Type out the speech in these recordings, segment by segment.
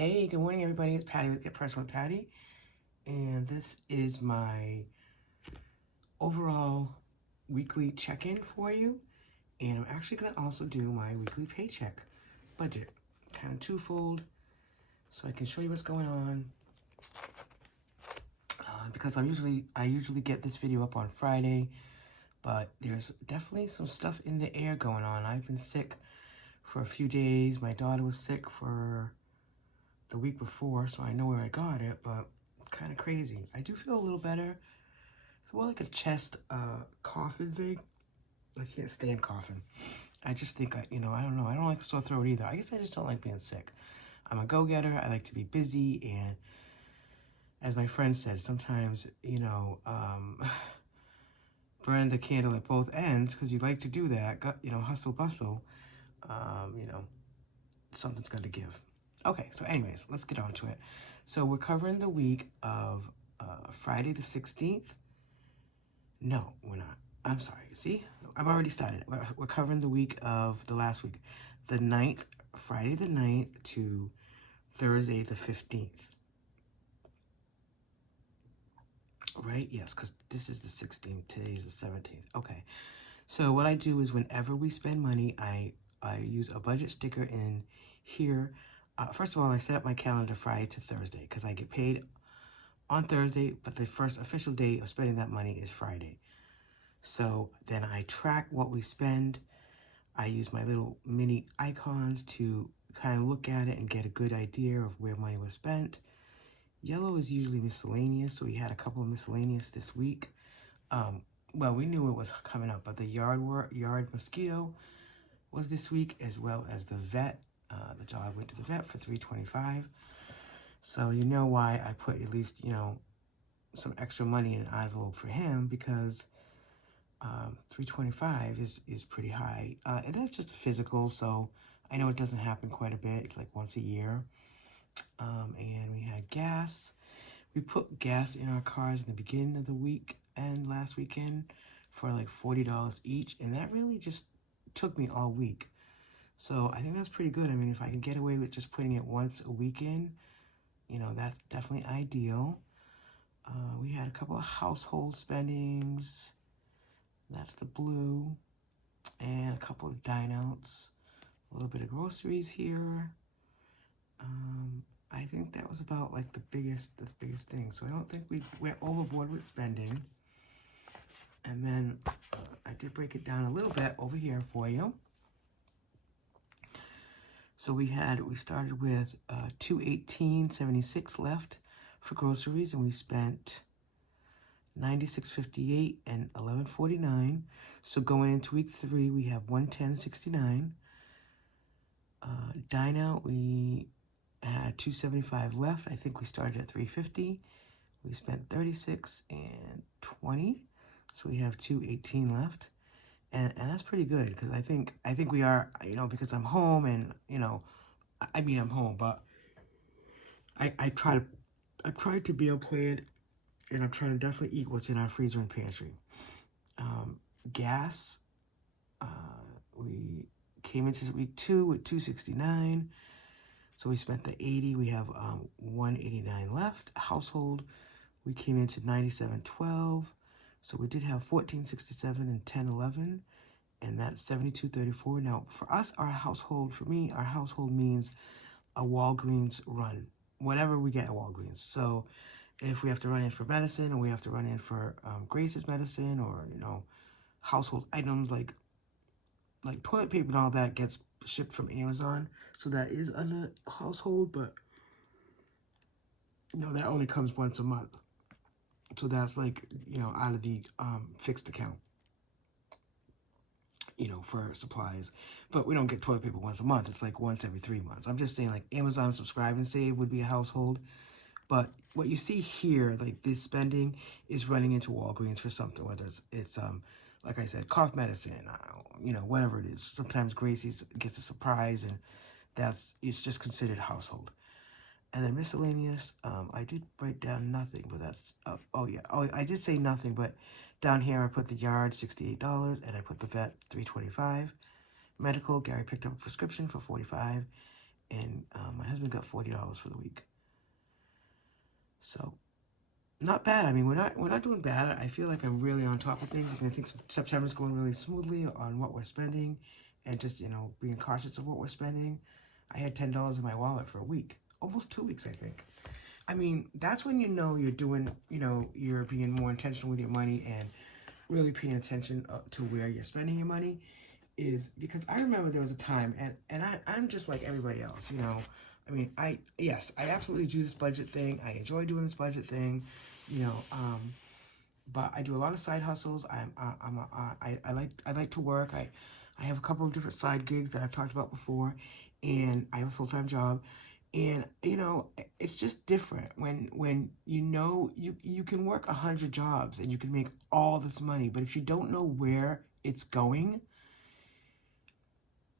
Hey, good morning, everybody. It's Patty with Get Personal with Patty, and this is my overall weekly check-in for you. And I'm actually going to also do my weekly paycheck budget, kind of twofold, so I can show you what's going on. Because I usually get this video up on Friday, but there's definitely some stuff in the air going on. I've been sick for a few days. My daughter was sick for the week before, so I know where I got it, but it's kind of crazy. I do feel a little better. It's more like a chest coughing thing. I can't stand coughing. I just think, I don't know. I don't like a sore throat either. I guess I just don't like being sick. I'm a go-getter. I like to be busy, and as my friend said, sometimes, burn the candle at both ends, because you like to do that, hustle bustle, something's going to give. Okay, so anyways, let's get on to it. So we're covering the week of Friday the 16th. No, we're not. I'm sorry. See? I've already started. We're covering the week of the last week. The 9th, Friday the 9th to Thursday the 15th. Right? Yes, because this is the 16th. Today's the 17th. Okay. So what I do is whenever we spend money, I use a budget sticker in here. First of all, I set up my calendar Friday to Thursday because I get paid on Thursday, but the first official day of spending that money is Friday. So then I track what we spend. I use my little mini icons to kind of look at it and get a good idea of where money was spent. Yellow is usually miscellaneous, so we had a couple of miscellaneous this week. Well, we knew it was coming up, but the yard mosquito was this week, as well as the vet. The dog went to the vet for $325. So you know why I put at least, some extra money in an envelope for him, because $325 is pretty high. And that's just a physical, so I know it doesn't happen quite a bit. It's like once a year. And we had gas. We put gas in our cars in the beginning of the week and last weekend for like $40 each, and that really just took me all week. So I think that's pretty good. I mean, if I can get away with just putting it once a weekend, that's definitely ideal. We had a couple of household spendings. That's the blue. And a couple of dine outs. A little bit of groceries here. I think that was about like the biggest thing. So I don't think we went overboard with spending. And then I did break it down a little bit over here for you. So we started with $218.76 left for groceries, and we spent $96.58 and $11.49. So going into week 3, we have $110.69. Dine out, we had $275 left. I think we started at $350. We spent $36 and $20. So we have $218 left. And that's pretty good, because I think we are, because I'm home, and I'm home, but I try to be unplanned, and I'm trying to definitely eat what's in our freezer and pantry. Gas, we came into week 2 with $269, so we spent the $80. We have $189 left. Household, we came into $97.12. So we did have $14.67 and $10.11, and that's $72.34. Now, for us, our household means a Walgreens run, whatever we get at Walgreens. So if we have to run in for medicine, or we have to run in for Grace's medicine, or, household items like toilet paper and all that gets shipped from Amazon. So that is under household, but, that only comes once a month. So that's like, out of the fixed account, for supplies. But we don't get toilet paper once a month. It's like once every 3 months. I'm just saying, like, Amazon Subscribe and Save would be a household. But what you see here, like this spending, is running into Walgreens for something, whether it's like I said, cough medicine, whatever it is. Sometimes Gracie's gets a surprise, and it's just considered household. And then miscellaneous, I did write down nothing, but that's, I did say nothing, but down here I put the yard, $68, and I put the vet, $325. Medical, Gary picked up a prescription for $45, and my husband got $40 for the week. So not bad. I mean, we're not doing bad. I feel like I'm really on top of things. I think September's going really smoothly on what we're spending, and just being cautious of what we're spending. I had $10 in my wallet for a week, almost 2 weeks, I think. I mean, that's when you're doing, you're being more intentional with your money and really paying attention to where you're spending your money. Is because I remember there was a time, and I'm just like everybody else, I mean, I absolutely do this budget thing. I enjoy doing this budget thing, but I do a lot of side hustles. I like to work. I have a couple of different side gigs that I've talked about before, and I have a full-time job. And it's just different when you can work 100 jobs and you can make all this money, but if you don't know where it's going,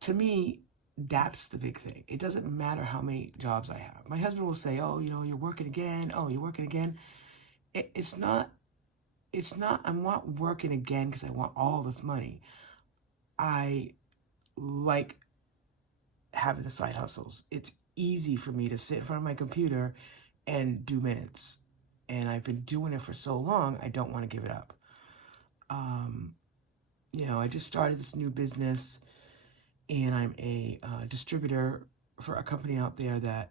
to me, that's the big thing. It doesn't matter how many jobs I have. My husband will say, "Oh, you're working again. Oh, you're working again." It's not. I'm not working again because I want all this money. I like having the side hustles. It's easy for me to sit in front of my computer and do minutes, and I've been doing it for so long. I don't want to give it up. I just started this new business, and I'm a distributor for a company out there that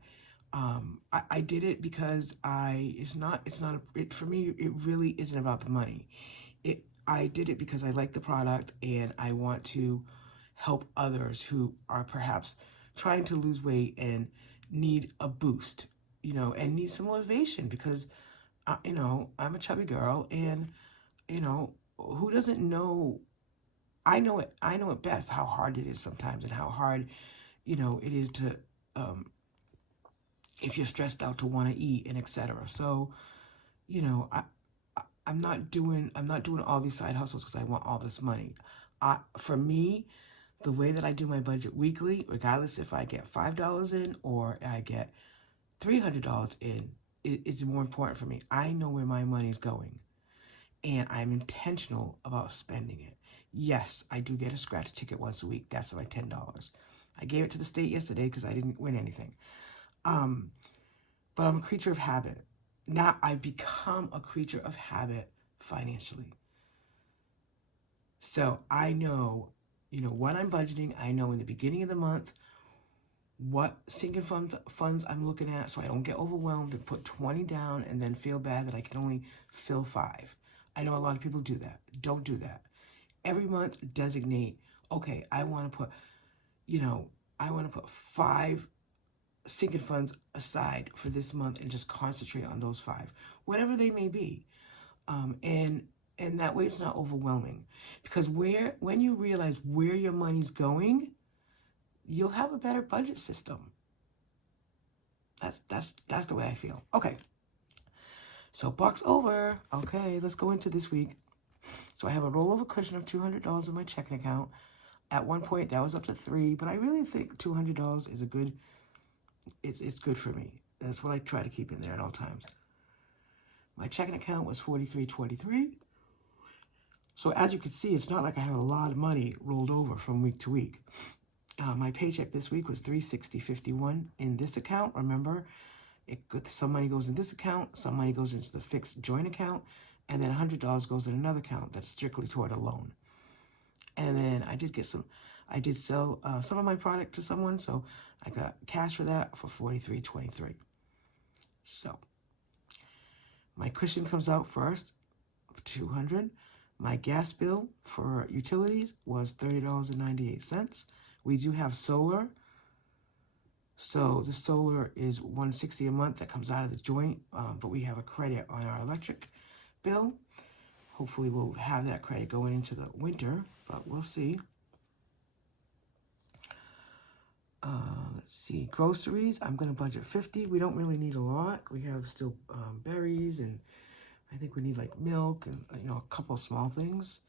I did it because for me, it really isn't about the money. I did it because I like the product and I want to help others who are perhaps trying to lose weight and need a boost, and need some motivation because, I'm a chubby girl, and, who doesn't know? I know it best how hard it is sometimes, and how hard, it is to, if you're stressed out, to want to eat and etc. So, I'm not doing all these side hustles because I want all this money. For me, the way that I do my budget weekly, regardless if I get $5 in or I get $300 in, is more important for me. I know where my money's going, and I'm intentional about spending it. Yes, I do get a scratch ticket once a week. That's my $10. I gave it to the state yesterday because I didn't win anything. But I'm a creature of habit. Now I've become a creature of habit financially. So I know, what I'm budgeting. I know in the beginning of the month what sinking funds I'm looking at, so I don't get overwhelmed and put 20 down and then feel bad that I can only fill 5. I know a lot of people do that. Don't do that. Every month, designate, okay, I want to put 5 sinking funds aside for this month and just concentrate on those 5, whatever they may be. And that way it's not overwhelming. Because when you realize where your money's going, you'll have a better budget system. That's the way I feel. Okay. So box over. Okay, let's go into this week. So I have a rollover cushion of $200 in my checking account. At one point, that was up to $3, but I really think $200 is a good. It's good for me. That's what I try to keep in there at all times. My checking account was $43.23. So as you can see, it's not like I have a lot of money rolled over from week to week. My paycheck this week was $360.51 in this account. Remember, some money goes in this account, some money goes into the fixed joint account, and then $100 goes in another account that's strictly toward a loan. And then I did sell some of my product to someone, so I got cash for that for $43.23. So my cushion comes out first, $200. My gas bill for utilities was $30.98. We do have solar. So the solar is $160 a month that comes out of the joint, but we have a credit on our electric bill. Hopefully we'll have that credit going into the winter, but we'll see. Let's see, groceries, I'm going to budget $50. We don't really need a lot. We have still berries, and I think we need like milk and, a couple of small things.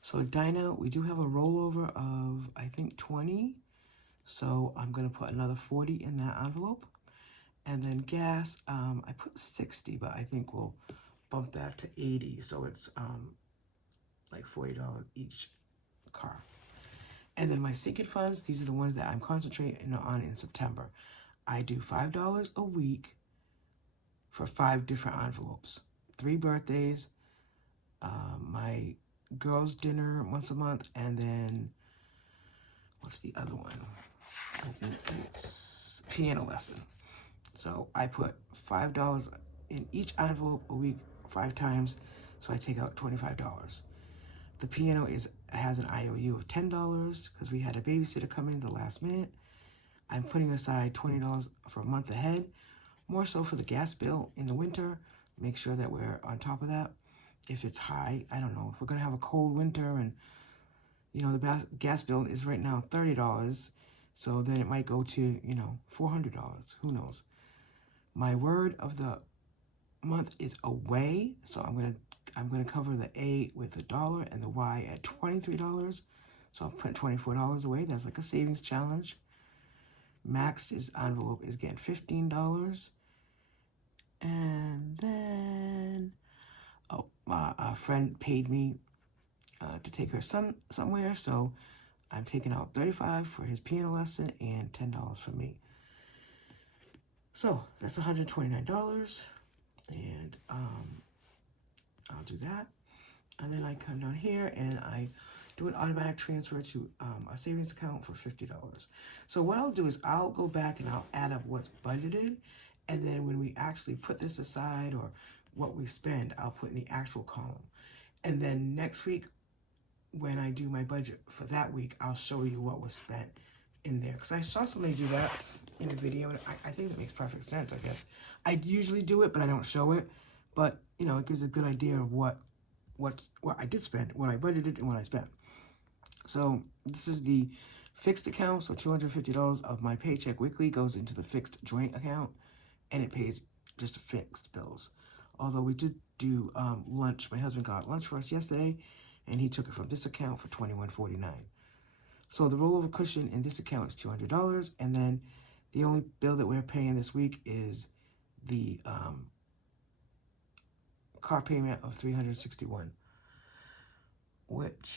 So Dinah, we do have a rollover of, I think, 20. So I'm going to put another 40 in that envelope. And then gas, I put 60, but I think we'll bump that to 80. So it's like $40 each car. And then my sinking funds, these are the ones that I'm concentrating on in September. I do $5 a week for 5 different envelopes. 3 birthdays, my girls' dinner once a month, and then, what's the other one? I think it's piano lesson. So I put $5 in each envelope a week 5 times, so I take out $25. The piano has an IOU of $10 because we had a babysitter come in the last minute. I'm putting aside $20 for a month ahead, more so for the gas bill in the winter. Make sure that we're on top of that. If it's high, I don't know, if we're going to have a cold winter and, you know, the gas bill is right now $30, so then it might go to, you know, $400. Who knows? My word of the month is away, so I'm gonna cover the A with $1 and the Y at $23. So I'll put $24 away. That's like a savings challenge. Max's envelope is getting $15. And then, a friend paid me to take her son somewhere, so I'm taking out $35 for his piano lesson and $10 for me. So that's $129, and I'll do that. And then I come down here and I do an automatic transfer to a savings account for $50. So what I'll do is I'll go back and I'll add up what's budgeted, and then when we actually put this aside or what we spend, I'll put in the actual column. And then next week, when I do my budget for that week, I'll show you what was spent in there. Because I saw somebody do that in a video, and I think that makes perfect sense, I guess. I usually do it, but I don't show it. But, you know, it gives a good idea of what I did spend, what I budgeted, and what I spent. So this is the fixed account. So $250 of my paycheck weekly goes into the fixed joint account, and it pays just fixed bills. Although we did do lunch. My husband got lunch for us yesterday, and he took it from this account for $21.49. So the rollover cushion in this account is $200, and then the only bill that we're paying this week is the car payment of $361, which,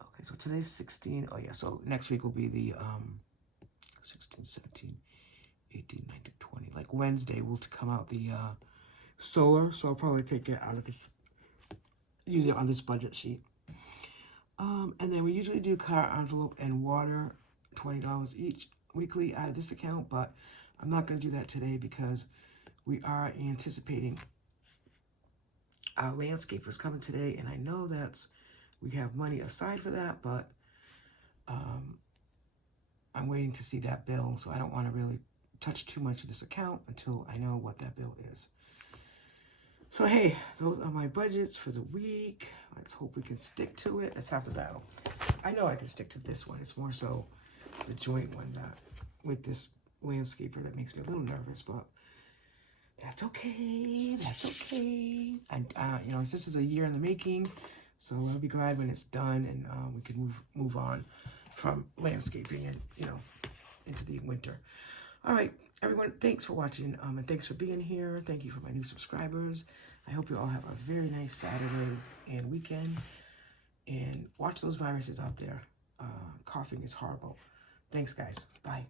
okay, so today's 16. Oh yeah, so next week will be the 16, 17, 18, 19, 20. Like Wednesday will come out the solar, so I'll probably take it out of this, use it on this budget sheet. And then we usually do car envelope and water, $20 each weekly out of this account, but I'm not going to do that today because we are anticipating our landscapers coming today, and I know we have money aside for that, but I'm waiting to see that bill, so I don't want to really touch too much of this account until I know what that bill is. So hey, those are my budgets for the week. Let's hope we can stick to it. That's half the battle. I know I can stick to this one. It's more so the joint one that with this landscaper that makes me a little nervous, but that's okay. That's okay. And you know, this is a year in the making, so I'll be glad when it's done and we can move on from landscaping and, you know, into the winter. All right, everyone, thanks for watching, and thanks for being here. Thank you for my new subscribers. I hope you all have a very nice Saturday and weekend. And watch those viruses out there. Coughing is horrible. Thanks, guys. Bye.